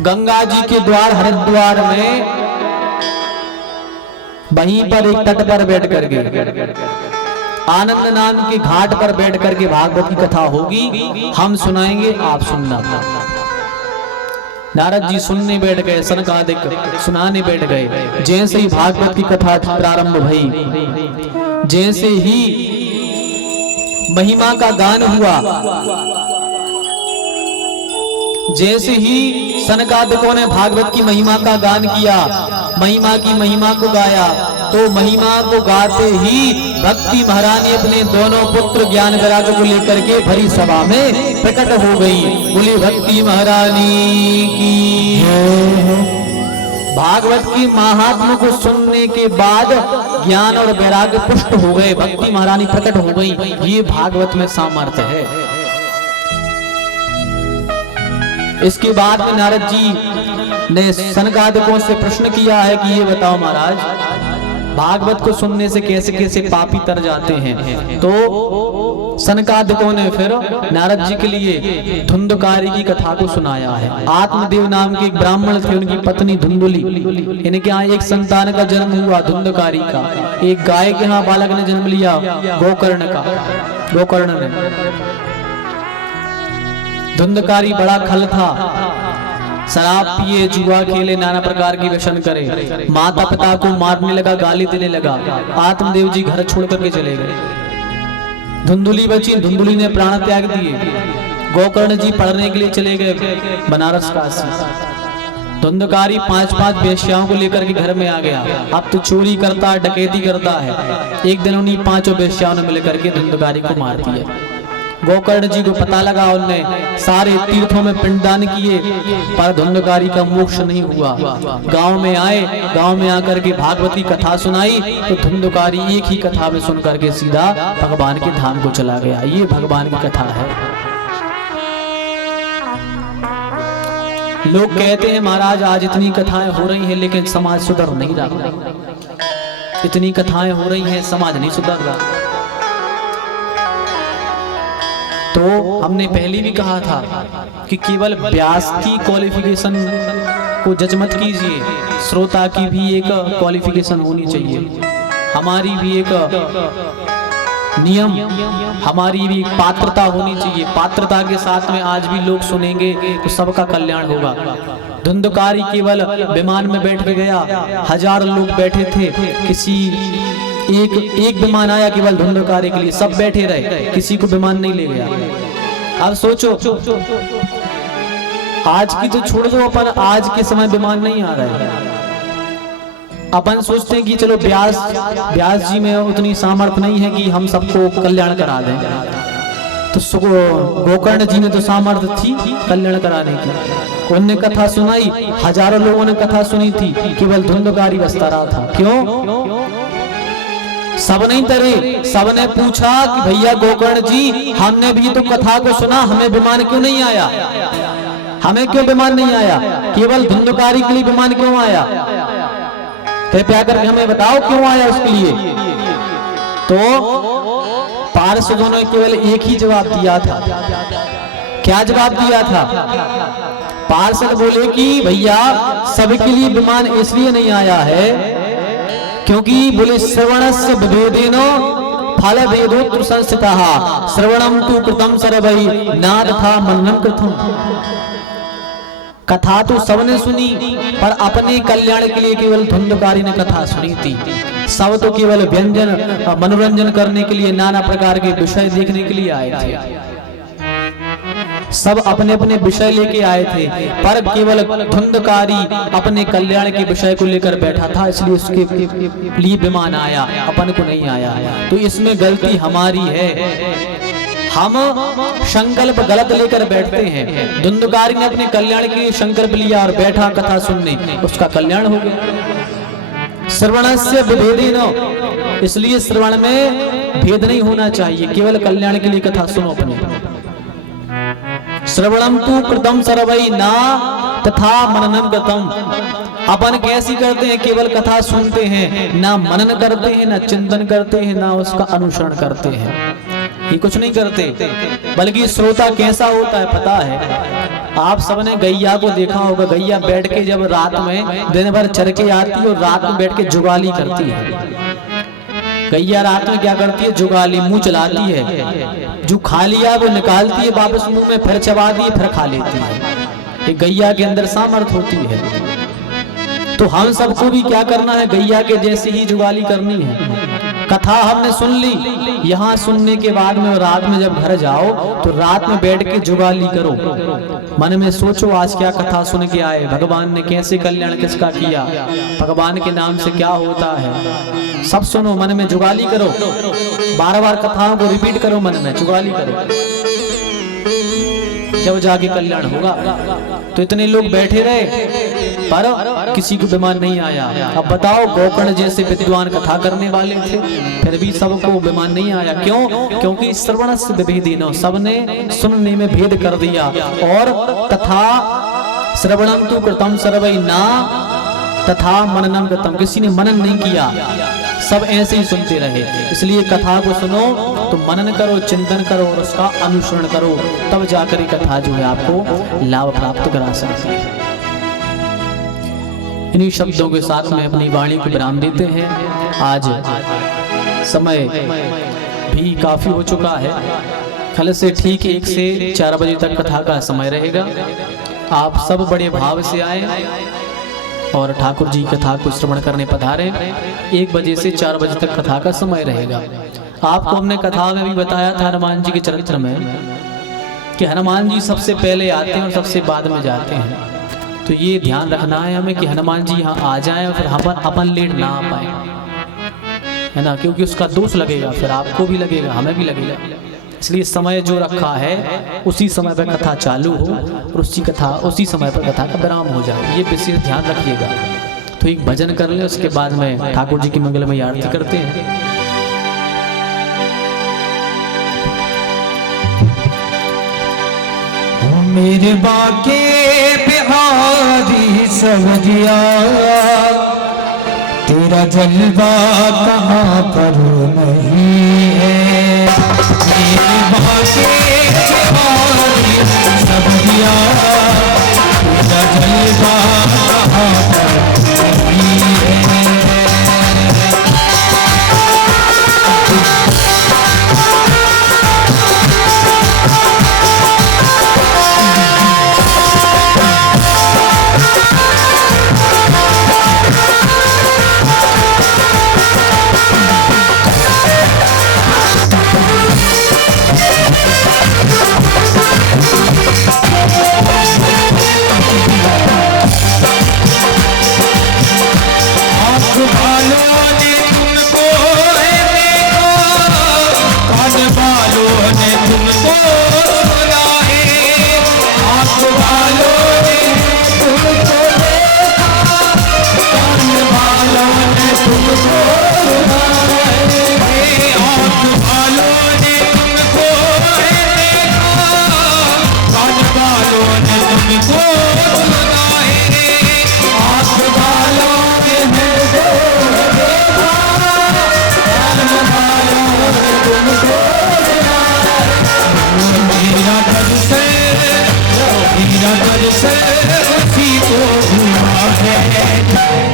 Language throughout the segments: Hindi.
गंगा जी के द्वार हरिद्वार में वहीं पर एक तट पर बैठ करके आनंद नाम के घाट पर बैठ करके भागवत की कथा होगी। हम सुनाएंगे, आप सुनना। नारद जी सुनने बैठ गए, सनकादिक सुनाने बैठ गए। जैसे ही भागवत की कथा प्रारंभ भई, जैसे ही महिमा का गान हुआ, जैसे ही सनकादिकों ने भागवत की महिमा का गान किया, महिमा की महिमा को गाया, तो महिमा को गाते ही भक्ति महारानी अपने दोनों पुत्र ज्ञान वैराग्य को लेकर के भरी सभा में प्रकट हो गई। बोली भक्ति महारानी की। भागवत की महात्मा को सुनने के बाद ज्ञान और वैराग्य पुष्ट हो गए, भक्ति महारानी प्रकट हो गई। ये भागवत में सामर्थ्य है। इसके बाद में नारद जी ने सनकादिकों से प्रश्न किया है कि ये बताओ महाराज, भागवत को सुनने से कैसे कैसे पापी तर जाते हैं। तो सनकादिकों ने फिर नारद जी के लिए धुंधकारी की कथा को सुनाया है। आत्मदेव नाम के एक ब्राह्मण थे, उनकी पत्नी धुंधुली, इनके यहाँ एक संतान का जन्म हुआ धुंधकारी का। एक गाय के यहाँ बालक ने जन्म लिया गोकर्ण का, गोकर्ण ने। धुंधकारी बड़ा खल था, शराब पिए, जुआ खेले, नाना प्रकार की व्यसन करे, माता पिता को मारने लगा, गाली देने लगा। आत्मदेव जी घर छोड़ करके चले गए। धुंधुली बची, धुंधुली ने प्राण त्याग दिए। गोकर्ण जी पढ़ने के लिए चले गए बनारस काशी। धुंधकारी 5-5 वेश्याओं को लेकर के घर में आ गया। अब तो चोरी करता है, डकैती करता है। एक दिन उन्हीं 5 वेश्याओं ने मिलकर के धुंधकारी को मार दिया। गोकर्ण जी को पता लगा, उन्होंने सारे तीर्थों में पिंडदान किए, पर धुंधकारी का मोक्ष नहीं हुआ। गांव में आए, गांव में आकर के भागवती कथा सुनाई, तो धुंधकारी एक ही कथा में सुन करके सीधा भगवान के धाम को चला गया। ये भगवान की कथा है। लोग कहते हैं महाराज आज इतनी कथाएं हो रही हैं लेकिन समाज सुधर नहीं रहा। इतनी कथाएं हो रही हैं, समाज नहीं सुधर रहा। तो हमने पहले भी कहा था कि केवल व्यास की क्वालिफिकेशन को जज मत कीजिए, श्रोता की भी एक क्वालिफिकेशन होनी चाहिए। हमारी भी एक नियम, हमारी भी एक पात्रता होनी चाहिए। पात्रता के साथ में आज भी लोग सुनेंगे तो सबका कल्याण होगा। धुंधकारी केवल विमान में बैठ के गया, 1000 लोग बैठे थे, किसी एक विमान आया केवल धुंधकारी के लिए, सब बैठे रहे, किसी को विमान नहीं ले गया। अब सोचो, आज की तो छोड़ दो, अपन आज के समय विमान नहीं आ रहा है। अपन सोचते हैं कि चलो व्यास जी में उतनी सामर्थ्य नहीं है कि हम सबको कल्याण करा दें। तो गोकर्ण जी में तो सामर्थ्य थी कल्याण कराने की। उनने कथा सुनाई, 1000 लोगों ने कथा सुनी थी, केवल धुंधकारी बसता रहा था। क्यों? सब नहीं तरे। सब ने पूछा कि भैया गोकर्ण जी, हमने भी तो कथा को सुना, हमें विमान क्यों नहीं आया? हमें क्यों विमान नहीं आया? केवल धुंधकारी के लिए विमान क्यों आया? कृपया करके हमें बताओ क्यों आया उसके लिए। तो पार्षदों ने केवल एक ही जवाब दिया था। क्या जवाब दिया था? पार्षद बोले कि भैया सबके लिए विमान इसलिए नहीं आया है क्योंकि बोले श्रवणस्य विभेदेनो फल भेदोत्र संस्थितः श्रवणम तु कृतम सर्वै न तथा मननं कृतम्। कथा तो सबने सुनी, पर अपने कल्याण के लिए केवल धुंधकारी ने कथा सुनी थी। सब तो केवल व्यंजन मनोरंजन करने के लिए, नाना प्रकार के विषय देखने के लिए आए थे। सब अपने अपने विषय लेके आए थे, पर केवल धुंधकारी अपने कल्याण के विषय को लेकर बैठा था, इसलिए उसके लिए विमान आया, अपन को नहीं आया। तो इसमें गलती हमारी है। हम संकल्प गलत लेकर बैठते हैं। धुंधकारी ने अपने कल्याण के लिए संकल्प लिया और बैठा कथा सुनने, उसका कल्याण हो गया। श्रवणस्य विभेदेनो, इसलिए श्रवण में भेद नहीं होना चाहिए, केवल कल्याण के लिए कथा सुनो अपने। श्रवणम तु कृतम सर्वै न तथा मननं कृतम्। अपन कैसी करते हैं? केवल कथा सुनते हैं, ना मनन करते हैं, ना चिंतन करते हैं, ना उसका अनुसरण करते हैं। ये कुछ नहीं करते, बल्कि श्रोता कैसा होता है पता है? आप सबने गैया को देखा होगा, गैया बैठ के जब रात में दिन भर चर के आती है और रात में बैठ के जुगाली करती है। गैया रात में क्या करती है? जुगाली, मुंह चलाती है, जो खा लिया वो निकालती है वापस मुंह में, फिर चबाती है, फिर खा लेती है। ये गैया के अंदर सामर्थ होती है। तो हम सबको भी क्या करना है? गैया के जैसे ही जुगाली करनी है। कथा हमने सुन ली, यहाँ सुनने के बाद में रात में जब घर जाओ तो रात में बैठ के जुगाली करो, मन में सोचो आज क्या कथा सुन के आए, भगवान ने कैसे कल्याण किसका किया, भगवान के नाम से क्या होता है, सब सुनो, मन में जुगाली करो, बार बार कथाओं को रिपीट करो, मन में जुगाली करो, जब जाके कल्याण होगा। तो इतने लोग बैठे रहे पर किसी को बीमार नहीं आया। अब बताओ, गोकर्ण जैसे विद्वान कथा करने वाले थे, फिर भी सबको बीमार नहीं आया। क्यों? क्योंकि श्रवणस्य विभेदेन, सबने सुनने में भेद कर दिया। और तथा श्रवणम तु कृतम सर्वै न तथा मननम कृतम, किसी ने मनन नहीं किया, सब ऐसे ही सुनते रहे। इसलिए कथा को सुनो तो मनन करो, चिंतन करो और उसका अनुसरण करो, तब जाकर ये कथा जो है आपको लाभ प्राप्त करा सकती है। इन्हीं शब्दों के साथ में अपनी वाणी को विराम देते हैं। आज समय भी काफी हो चुका है, कल से ठीक 1 से 4 बजे तक कथा का समय रहेगा। आप सब बड़े भाव से आए और ठाकुर जी कथा को श्रवण करने पधारे। 1 बजे से 4 बजे तक कथा का समय रहेगा। आपको हमने कथा में भी बताया था हनुमान जी के चरित्र में कि हनुमान जी सबसे पहले आते हैं और सबसे बाद में जाते हैं। तो ये ध्यान रखना है हमें कि हनुमान जी यहाँ आ जाएं और फिर अपन लेट ना आ पाए, है ना, क्योंकि उसका दोष लगेगा, फिर आपको भी लगेगा, हमें भी लगेगा। इसलिए समय जो रखा है उसी समय पर कथा चालू हो और उसी समय पर कथा का विराम हो जाए, ये विशेष ध्यान रखिएगा। तो एक भजन कर ले, उसके बाद में ठाकुर जी की मंगलमय आरती करते हैं। मेरे बाके बिहारी सवरिया, तेरा जलवा कहाँ पर नहीं है। मेरे बाके बिहारी सवरिया, तेरा जलवा कहाँ पर नहीं है।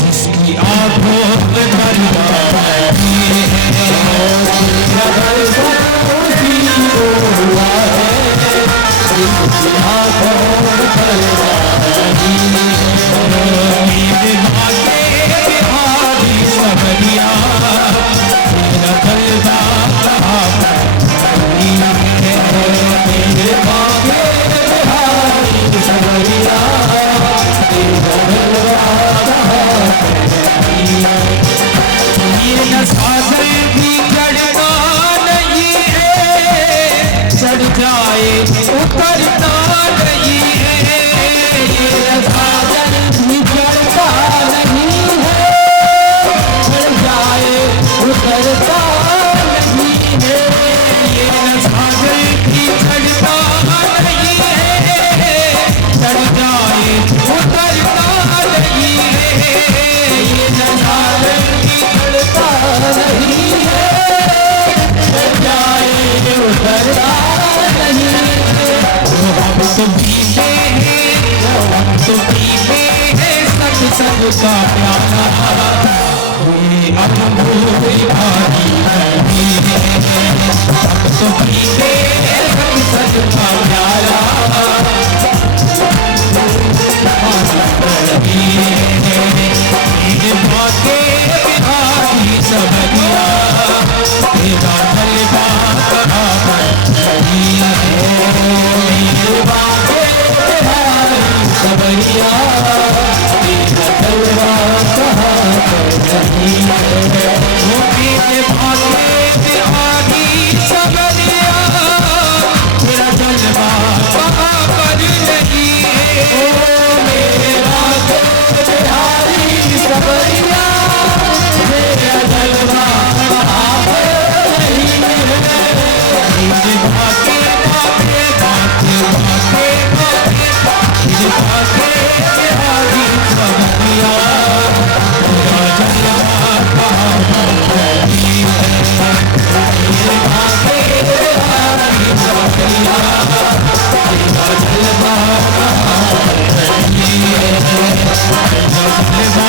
जिसकी आंखों में चढ़ जाए उतरता नहीं है। सबका प्यारा, ये अमूल भारी नहीं है, अब तो पीते हम सबका प्यारा, ये बाके बिहारी सबरिया, तेरा जलवा कहाँ पर नहीं है, ये बाके बिहारी सबरिया, तेरा जलवा कहाँ पर नहीं है, वो मेरे बाके बिहारी सबरिया, तेरा जलवा कहाँ पर नहीं है, ओ मेरा बिहारी सबरिया, तेरा जलवा कहाँ पर नहीं है, ये बाके बाके बाके बाके बाके, ये बाके बिहारी सबरिया, तेरा जलवा कहाँ पर नहीं है, ये बाके बिहारी सबरिया, तेरा जलवा कहाँ पर नहीं है, तेरा जलवा